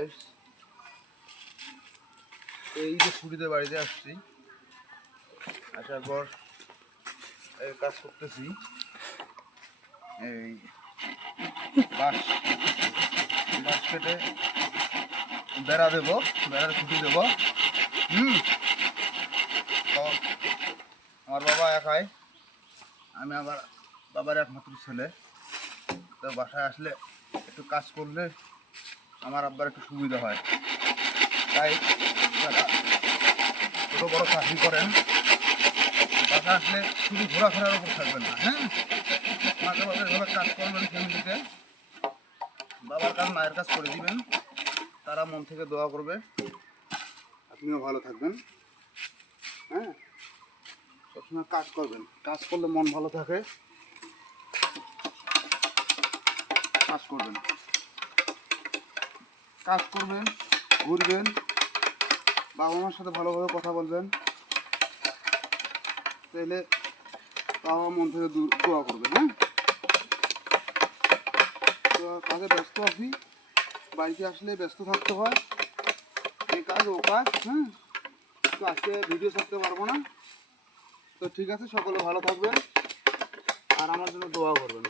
Guys, এই যে ছুটিতে বাড়িতে আসছি, আসার পর এই কাজ করতেছি। এই বাঁশ কেটে বেড়া দেবো, বেড়ার ছুটি দেবো। তো আমার বাবা একাই, আমি আবার বাবার একমাত্র ছেলে। তো বাসায় আসলে একটু কাজ করলে আমার আব্বার একটু সুবিধা হয়। তাই যারা ছোটো বড়ো চাকরি করেন, বাসা আসলে শুধু ঘোরাফেরার উপর থাকবেন না, হ্যাঁ, মাঝে মাঝে এভাবে কাজ করবেন ফ্যামিলিতে। বাবার কাজ মায়ের কাজ করে দিবেন, তারা মন থেকে দোয়া করবে, আপনিও ভালো থাকবেন। হ্যাঁ, সবসময় কাজ করবেন, কাজ করলে মন ভালো থাকে। কাজ করবেন, কাজ করবেন, ঘুরবেন, বাবা মার সাথে ভালোভাবে কথা বলবেন, তাহলে বাবা মন থেকে দোয়া করবে। হ্যাঁ, তো কাজে ব্যস্ত আছি, বাড়িতে আসলে ব্যস্ত থাকতে হয়, এই কাজ ও কাজ। হ্যাঁ, তো আজকে ভিডিও ছাড়তে পারবো না। তো ঠিক আছে, সকলে ভালো থাকবেন আর আমার জন্য দোয়া করবেন।